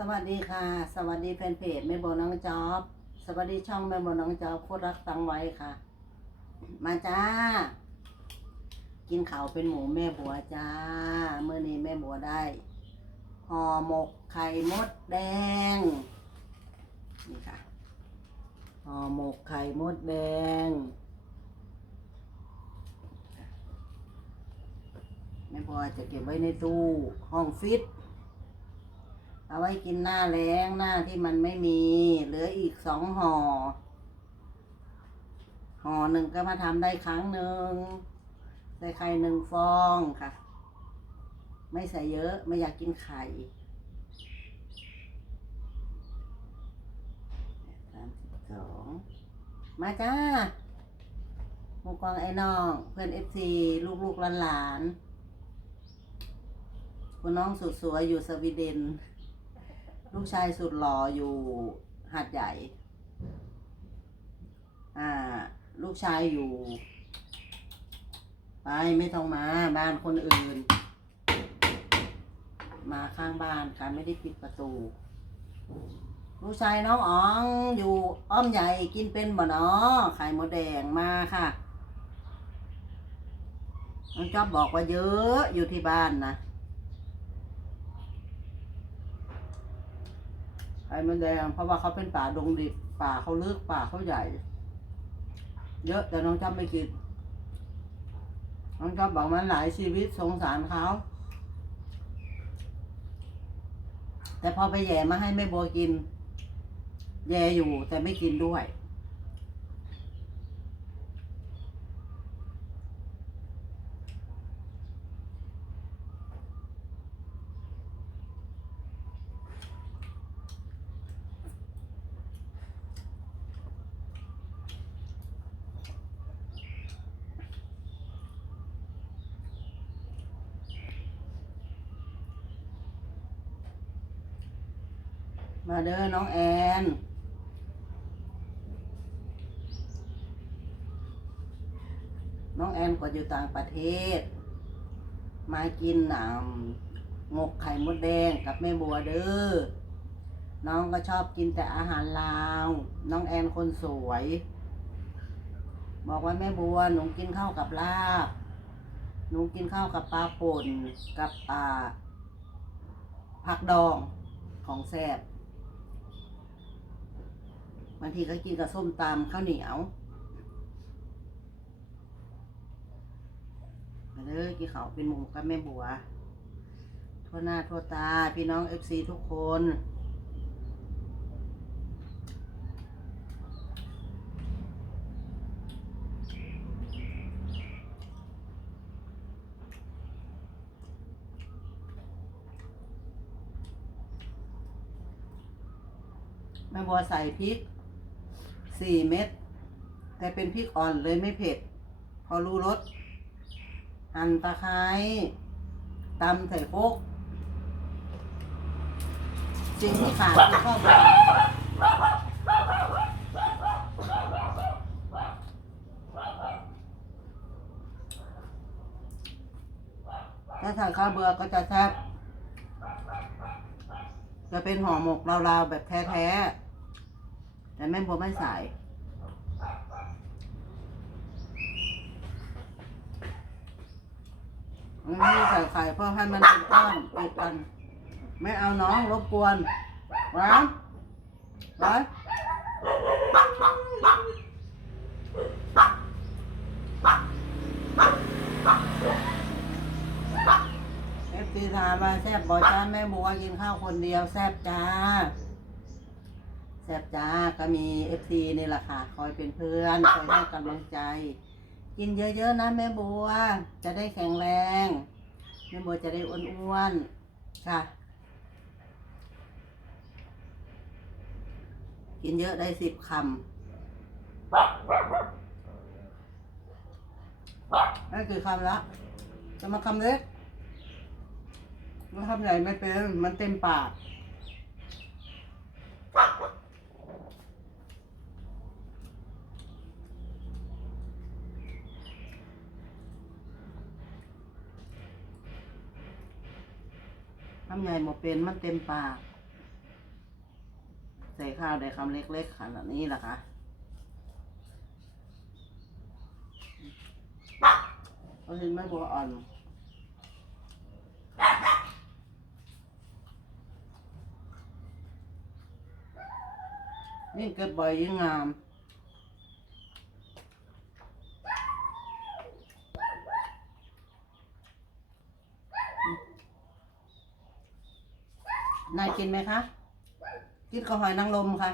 สวัสดีค่ะ สวัสดีแฟนเพจแม่โบน้องจอบ สวัสดีช่องแม่โบน้องจอบโคตรรักตังไว้ค่ะ มาจ้า กินข้าวเป็นหมูแม่บัวจ้าเมื่อนี้แม่บัวได้ห่อหมกไข่มดแดง นี่ค่ะห่อหมกไข่มดแดงแม่บัวจะเก็บไว้ในตู้ห้องฟิต เอาไว้กินหน้าแล้งหน้าที่มันไม่มี เหลืออีกสองห่อ ห่อหนึ่งก็มาทำได้ครั้งหนึ่งใส่ไข่หนึ่งฟองค่ะ ไม่ใส่เยอะไม่อยากกินไข่สามสิบสองมาจ้าหมูกวางไอ้น้อง เพื่อนเอฟซีลูกลูกหลานหลานๆคุณน้องสุดสวยอยู่สวีเดน ชายสุดหล่ออยู่หาดใหญ่ อ่า ลูกชายอยู่ ไปไม่ต้องมาบ้านคนอื่น มาข้างบ้านค่ะไม่ได้ปิดประตู ลูกชายน้องอ๋องอยู่อ้อมใหญ่กินเป็นบ่เนาะไข่หมดแดงมาค่ะน้องจอบบอกว่าเยอะอยู่ที่บ้านนะ ไข่มันแดง เพราะว่าเขาเป็นป่าดงดิบป่าเขาลึกป่าเขาใหญ่ เยอะแต่น้องจำไม่กินน้องจำบอกมันหลายชีวิตสงสารเขาแต่พอไปแย่มาให้แม่บัวกิน แย่อยู่แต่ไม่กินด้วย มาเด้อน้องแอนน้องแอนก็อยู่ต่างประเทศ มากินอ่ำงกไข่มดแดงกับแม่บัวเด้อ น้องก็ชอบกินแต่อาหารลาว น้องแอนคนสวย บอกว่าแม่บัวหนูกินข้าวกับลาบ หนูกินข้าวกับปลาป่นกับอ่าผักดองของแซ่บ บางทีก็กินกับส้มตำข้าวเหนียวมาเลยกินเขาเป็นหมูกับแม่บัวทั่วหน้าทั่วตาพี่น้องเอฟซีทุกคนแม่บัวใส่พริก สี่เม็ดแต่เป็นพริกอ่อนเลยไม่เผ็ด พอรู้รสหั่นตะไคร้ตำใส่โคกสิ่งที่ขาดคือข้าวบดถ้าทานข้าวเบื่อก็จะแซ่บจะเป็นห่อหมกลาวๆแบบแท้ๆ แต่แม่บัวไม่ใส่อันนี้ใส่ไข่เพื่อให้มันเป็นก้อนติดกัน ไม่เอาน้องรบกวนวางไว้เอฟซีถามมาแซบบ่จ้าแม่บัวกินข้าวคนเดียวแซบจ้า แซ่บจ้าก็มีเอฟซีนี่แหละค่ะ คอยเป็นเพื่อนคอยให้กำลังใจ กินเยอะๆนะแม่บัว จะได้แข็งแรงแม่บัวจะได้อ้วนๆค่ะ กินเยอะได้สิบคำนั่นคือคำละจะมาคำเล็กมาคำใหญ่ไม่เป็นมันเต็มปาก คำใหญ่หมดเป็นมันเต็มปาก ใส่ข้าวได้คำเล็กๆขนาดนี้แหละค่ะเราเห็นไหมบัวอ่อนยิ่งเก็บบ่อยยิ่งงาม นายกินไหมคะกินข้าวหอยนางรมค่ะ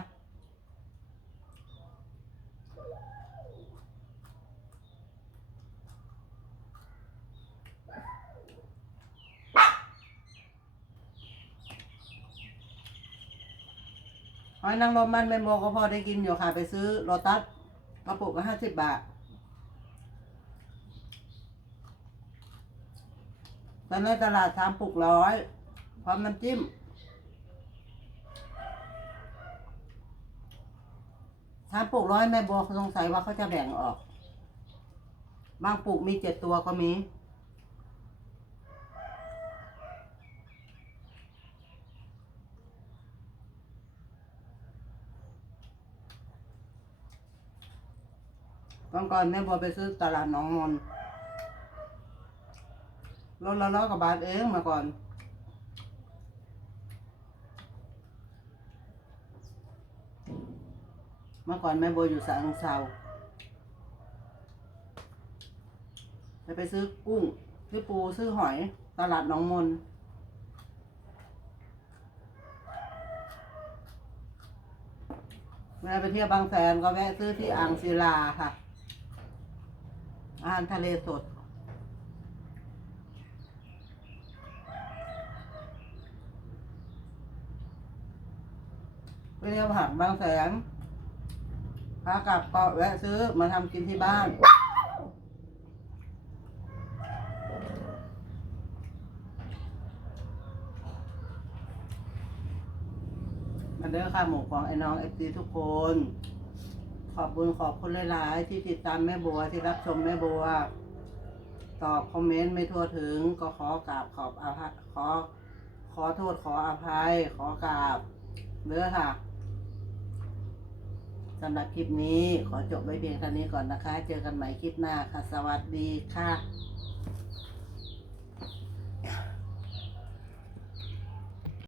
หอยนางรมมันเป็นโมก็พอได้กินอยู่ค่ะ ไปซื้อโรตัสกระปุกก็ห้าสิบบาทต่ในตลาดสามปุกร้อยพร้อมน้ำจิ้ม สาปลูกร้อยแม่บัวสงสัยว่าเขาจะแบ่งออก บางปลูกมีเจ็ดตัวก็มีตอนก่อนแม่บัวไปซื้อตลาดหนองมนรถละร้อยกว่าบาทเองเมื่อก่อน เมื่อก่อนแม่โบอยู่สระองเซาจะไปซื้อกุ้ง ซื้อปู ซื้อหอย ตลาดหนองมน เวลาไปเที่ยวบางแสนก็แวะซื้อที่อ่างศิลาค่ะ อาหารทะเลสดไปเที่ยวผักบางแสน พากลับก็แวะซื้อมาทำกินที่บ้าน มาเด้อค่ะหมูของไอ้น้องเอฟซีทุกคน ขอบคุณขอบคุณหลาย ๆ ที่ติดตามแม่บัวที่รับชมแม่บัว ตอบคอมเมนต์ไม่ทั่วถึงก็ขอกราบขอบอภัยขอขอโทษขออภัย ขอกราบเด้อค่ะ สำหรับคลิปนี้ขอจบไว้เพียงเท่านี้ก่อนนะคะ เจอกันใหม่คลิปหน้าค่ะ สวัสดีค่ะ